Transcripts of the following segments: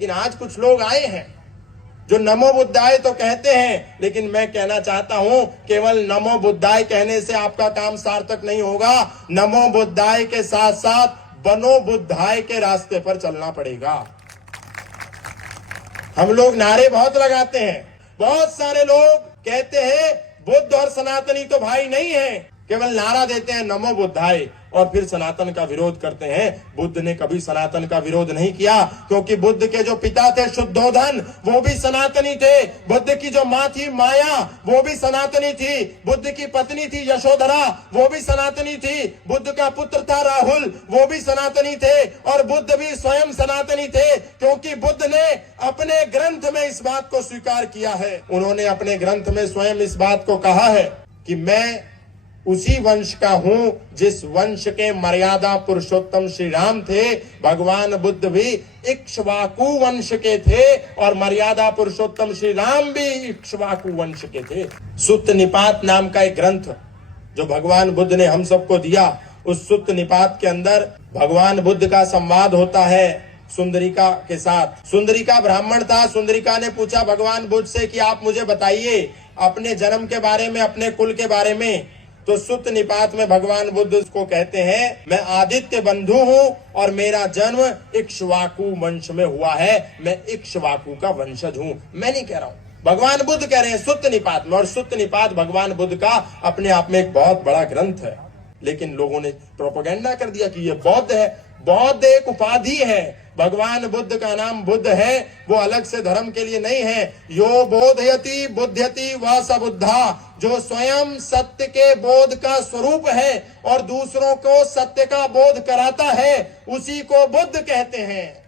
लेकिन आज कुछ लोग आए हैं जो नमो बुद्धाय तो कहते हैं, लेकिन मैं कहना चाहता हूं केवल नमो बुद्धाय कहने से आपका काम सार्थक नहीं होगा। नमो बुद्धाय के साथ साथ बनो बुद्धाय के रास्ते पर चलना पड़ेगा। हम लोग नारे बहुत लगाते हैं, बहुत सारे लोग कहते हैं बुद्ध और सनातनी तो भाई नहीं है, केवल नारा देते हैं नमो बुद्धाय और फिर सनातन का विरोध करते हैं। बुद्ध ने कभी सनातन का विरोध नहीं किया, क्योंकि बुद्ध के जो पिता थे शुद्धोधन वो भी सनातनी थे। बुद्ध की जो माँ थी माया वो भी सनातनी थी। बुद्ध की पत्नी थी यशोधरा वो भी सनातनी थी। बुद्ध का पुत्र था राहुल वो भी सनातनी थे। और बुद्ध भी स्वयं सनातनी थे, क्योंकि बुद्ध ने अपने ग्रंथ में इस बात को स्वीकार किया है। उन्होंने अपने ग्रंथ में स्वयं इस बात को कहा है कि मैं उसी वंश का हूं जिस वंश के मर्यादा पुरुषोत्तम श्री राम थे। भगवान बुद्ध भी इक्ष्वाकु वंश के थे और मर्यादा पुरुषोत्तम श्री राम भी इक्ष्वाकु वंश के थे। सुत्त निपात नाम का एक ग्रंथ जो भगवान बुद्ध ने हम सबको दिया, उस सुत्त निपात के अंदर भगवान बुद्ध का संवाद होता है सुंदरिका के साथ। सुंदरिका ब्राह्मण था। सुंदरिका ने पूछा भगवान बुद्ध से कि आप मुझे बताइए अपने जन्म के बारे में, अपने कुल के बारे में। तो सुत्त निपात में भगवान बुद्ध को कहते हैं मैं आदित्य बंधु हूँ और मेरा जन्म इक्ष्वाकु वंश में हुआ है। मैं इक्ष्वाकु का वंशज हूँ। मैं नहीं कह रहा हूँ, भगवान बुद्ध कह रहे हैं सुत्त निपात में। और सुत्त निपात भगवान बुद्ध का अपने आप में एक बहुत बड़ा ग्रंथ है, लेकिन लोगों ने प्रोपेगेंडा कर दिया कि ये बौद्ध है। बौद्ध एक उपाधि है। भगवान बुद्ध का नाम बुद्ध है, वो अलग से धर्म के लिए नहीं है। यो बोधयति बुद्ध्यति व स बुद्धा, जो स्वयं सत्य के बोध का स्वरूप है और दूसरों को सत्य का बोध कराता है, उसी को बुद्ध कहते हैं।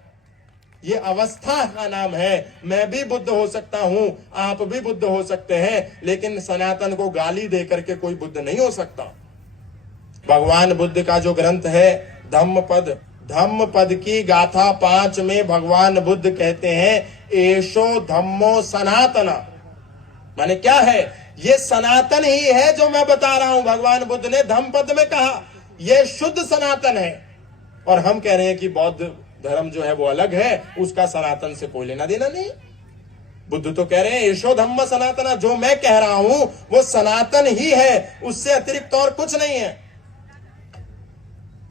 ये अवस्था का नाम है। मैं भी बुद्ध हो सकता हूं, आप भी बुद्ध हो सकते हैं, लेकिन सनातन को गाली देकर के कोई बुद्ध नहीं हो सकता। भगवान बुद्ध का जो ग्रंथ है धम्मपद, धम्मपद की गाथा 5 में भगवान बुद्ध कहते हैं एशो धम्मो सनातना। माने क्या है? ये सनातन ही है जो मैं बता रहा हूं। भगवान बुद्ध ने धम्मपद में कहा ये शुद्ध सनातन है। और हम कह रहे हैं कि बौद्ध धर्म जो है वो अलग है, उसका सनातन से कोई लेना देना नहीं। बुद्ध तो कह रहे हैं एशो धम्म सनातना, जो मैं कह रहा हूं वो सनातन ही है, उससे अतिरिक्त और कुछ नहीं है।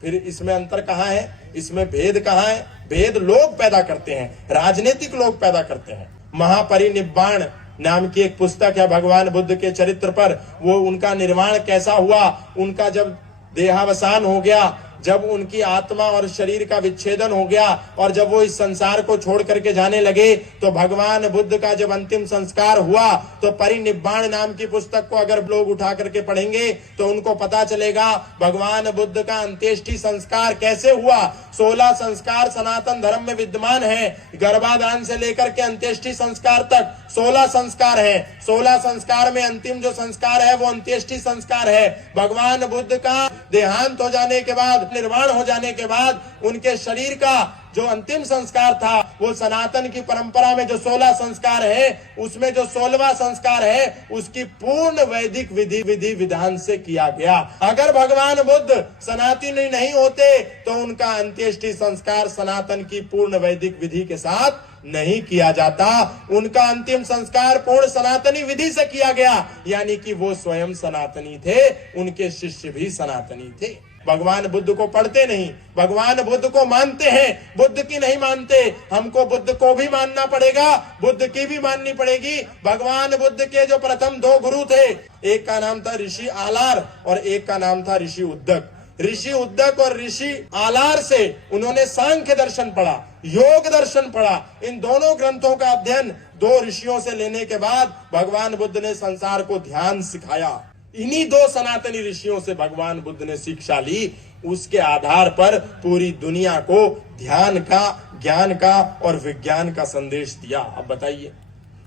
फिर इसमें अंतर कहां है? इसमें भेद कहां है? भेद लोग पैदा करते हैं, राजनीतिक लोग पैदा करते हैं। महापरिनिब्बाण नाम की एक पुस्तक है भगवान बुद्ध के चरित्र पर। वो उनका निर्वाण कैसा हुआ, उनका जब देहावसान हो गया, जब उनकी आत्मा और शरीर का विच्छेदन हो गया और जब वो इस संसार को छोड़ करके जाने लगे, तो भगवान बुद्ध का जब अंतिम संस्कार हुआ तो परिनिब्बाण नाम की पुस्तक को अगर लोग उठा करके पढ़ेंगे तो उनको पता चलेगा भगवान बुद्ध का अंत्येष्टि संस्कार कैसे हुआ। 16 संस्कार सनातन धर्म में विद्यमान है। गर्भाधान से लेकर के अंत्येष्टि संस्कार तक 16 संस्कार है। 16 संस्कार में अंतिम जो संस्कार है वो अंत्येष्टि संस्कार है। भगवान बुद्ध का देहांत हो जाने के बाद, निर्वाण हो जाने के बाद, उनके शरीर का जो अंतिम संस्कार था वो सनातन की परंपरा में जो 16 संस्कार है उसमें जो 16वां संस्कार है उसकी पूर्ण वैदिक विधि विधान से किया गया। अगर भगवान बुद्ध सनातनी नहीं होते तो उनका अंत्येष्टि संस्कार सनातन की पूर्ण वैदिक विधि के साथ नहीं किया जाता। उनका अंतिम संस्कार पूर्ण सनातनी विधि से किया गया, यानी कि वो स्वयं सनातनी थे, उनके शिष्य भी सनातनी थे। भगवान बुद्ध को पढ़ते नहीं, भगवान बुद्ध को मानते हैं, बुद्ध की नहीं मानते। हमको बुद्ध को भी मानना पड़ेगा, बुद्ध की भी माननी पड़ेगी। भगवान बुद्ध के जो प्रथम 2 गुरु थे, एक का नाम था ऋषि आलार और एक का नाम था ऋषि उद्दक। ऋषि उद्दक और ऋषि आलार से उन्होंने सांख्य दर्शन पढ़ा, योग दर्शन पढ़ा। इन दोनों ग्रंथों का अध्ययन 2 ऋषियों से लेने के बाद भगवान बुद्ध ने संसार को ध्यान सिखाया। इन्हीं 2 सनातनी ऋषियों से भगवान बुद्ध ने शिक्षा ली। उसके आधार पर पूरी दुनिया को ध्यान का, ज्ञान का और विज्ञान का संदेश दिया। अब बताइए,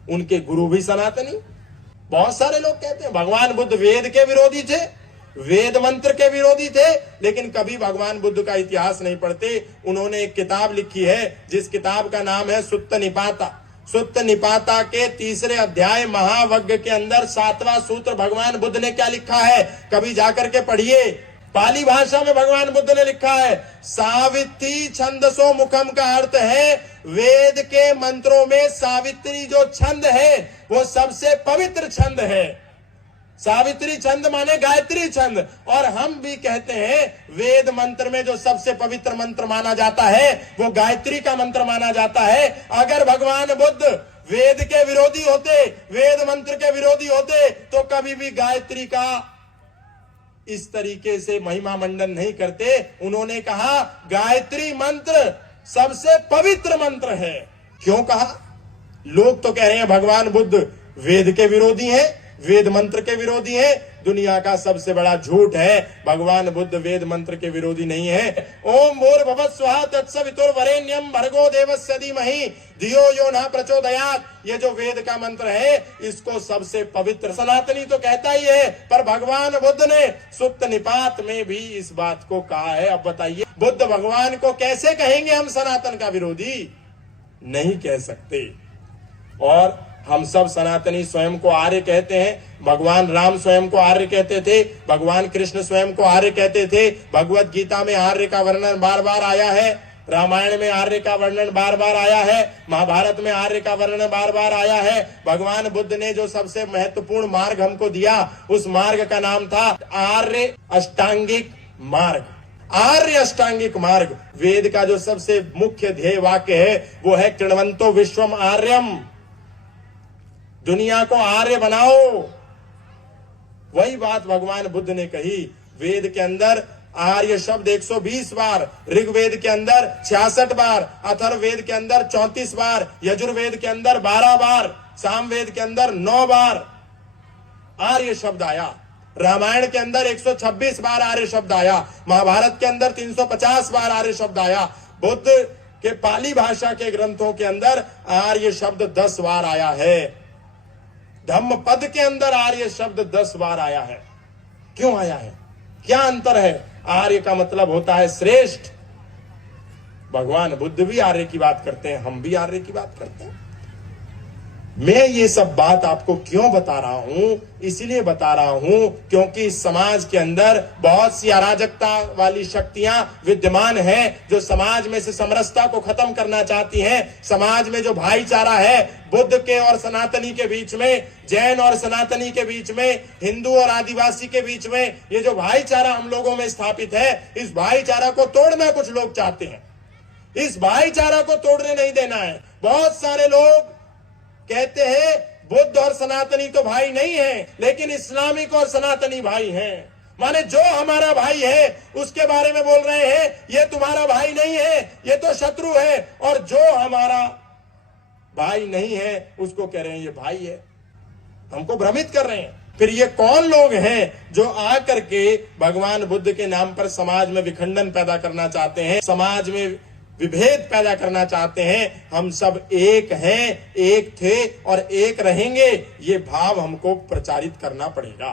उनके गुरु भी सनातनी। बहुत सारे लोग कहते हैं भगवान बुद्ध वेद के विरोधी थे, वेद मंत्र के विरोधी थे, लेकिन कभी भगवान बुद्ध का इतिहास नहीं पढ़ते। उन्होंने एक किताब लिखी है जिस किताब का नाम है सुत्त निपाता। सुत्त निपाता के 3रे अध्याय महावग्ग के अंदर 7वां सूत्र भगवान बुद्ध ने क्या लिखा है, कभी जाकर के पढ़िए। पाली भाषा में भगवान बुद्ध ने लिखा है, सावित्री छंदसो मुखम का अर्थ है वेद के मंत्रों में सावित्री जो छंद है वो सबसे पवित्र छंद है। सावित्री छंद माने गायत्री छंद, और हम भी कहते हैं वेद मंत्र में जो सबसे पवित्र मंत्र माना जाता है वो गायत्री का मंत्र माना जाता है। अगर भगवान बुद्ध वेद के विरोधी होते, वेद मंत्र के विरोधी होते, तो कभी भी गायत्री का इस तरीके से महिमा मंडन नहीं करते। उन्होंने कहा गायत्री मंत्र सबसे पवित्र मंत्र है। क्यों कहा? लोग तो कह रहे हैं भगवान बुद्ध वेद के विरोधी हैं, वेद मंत्र के विरोधी हैं। दुनिया का सबसे बड़ा झूठ है, भगवान बुद्ध वेद मंत्र के विरोधी नहीं है। ओम भूर्भुवः स्वः तत्सवितुर्वरेण्यं भर्गो देवस्य धीमहि धियो यो नः प्रचोदयात्, ये जो वेद का मंत्र है इसको सबसे पवित्र सनातनी तो कहता ही है, पर भगवान बुद्ध ने सुत्त निपात में भी इस बात को कहा है। अब बताइए बुद्ध भगवान को कैसे कहेंगे हम सनातन का विरोधी? नहीं कह सकते। और हम सब सनातनी स्वयं को आर्य कहते हैं। भगवान राम स्वयं को आर्य कहते थे, भगवान कृष्ण स्वयं को आर्य कहते थे। भगवत गीता में आर्य का वर्णन बार बार आया है, रामायण में आर्य का वर्णन बार बार आया है, महाभारत में आर्य का वर्णन बार बार आया है। भगवान बुद्ध ने जो सबसे महत्वपूर्ण मार्ग हमको दिया उस मार्ग का नाम था आर्य अष्टांगिक मार्ग। आर्य अष्टांगिक मार्ग, वेद का जो सबसे मुख्य ध्येय वाक्य है वो है कृण्वन्तो विश्वम आर्यम, दुनिया को आर्य बनाओ। वही बात भगवान बुद्ध ने कही। वेद के अंदर आर्य शब्द 120 बार, ऋग्वेद के अंदर 66 बार, अथर्ववेद के अंदर 34 बार, यजुर्वेद के अंदर 12 बार, सामवेद के अंदर 9 बार आर्य शब्द आया। रामायण के अंदर 126 बार आर्य शब्द आया, महाभारत के अंदर 350 बार आर्य शब्द आया। बुद्ध के पाली भाषा के ग्रंथों के अंदर आर्य शब्द 10 बार आया है। धम्म पद के अंदर आर्य शब्द 10 बार आया है। क्यों आया है? क्या अंतर है? आर्य का मतलब होता है श्रेष्ठ। भगवान बुद्ध भी आर्य की बात करते हैं, हम भी आर्य की बात करते हैं। मैं ये सब बात आपको क्यों बता रहा हूं? इसलिए बता रहा हूं क्योंकि समाज के अंदर बहुत सी अराजकता वाली शक्तियां विद्यमान हैं जो समाज में से समरसता को खत्म करना चाहती हैं। समाज में जो भाईचारा है बुद्ध के और सनातनी के बीच में, जैन और सनातनी के बीच में, हिंदू और आदिवासी के बीच में, ये जो भाईचारा हम लोगों में स्थापित है, इस भाईचारा को तोड़ना कुछ लोग चाहते हैं। इस भाईचारा को तोड़ने नहीं देना है। बहुत सारे लोग कहते हैं बुद्ध और सनातनी तो भाई नहीं है, लेकिन इस्लामिक और सनातनी भाई हैं। माने जो हमारा भाई है उसके बारे में बोल रहे हैं ये तुम्हारा भाई नहीं है, ये तो शत्रु है, और जो हमारा भाई नहीं है उसको कह रहे हैं ये भाई है। हमको भ्रमित कर रहे हैं। फिर ये कौन लोग हैं जो आकर के भगवान बुद्ध के नाम पर समाज में विखंडन पैदा करना चाहते हैं, समाज में विभेद पैदा करना चाहते हैं? हम सब एक हैं, एक थे और एक रहेंगे, ये भाव हमको प्रचारित करना पड़ेगा।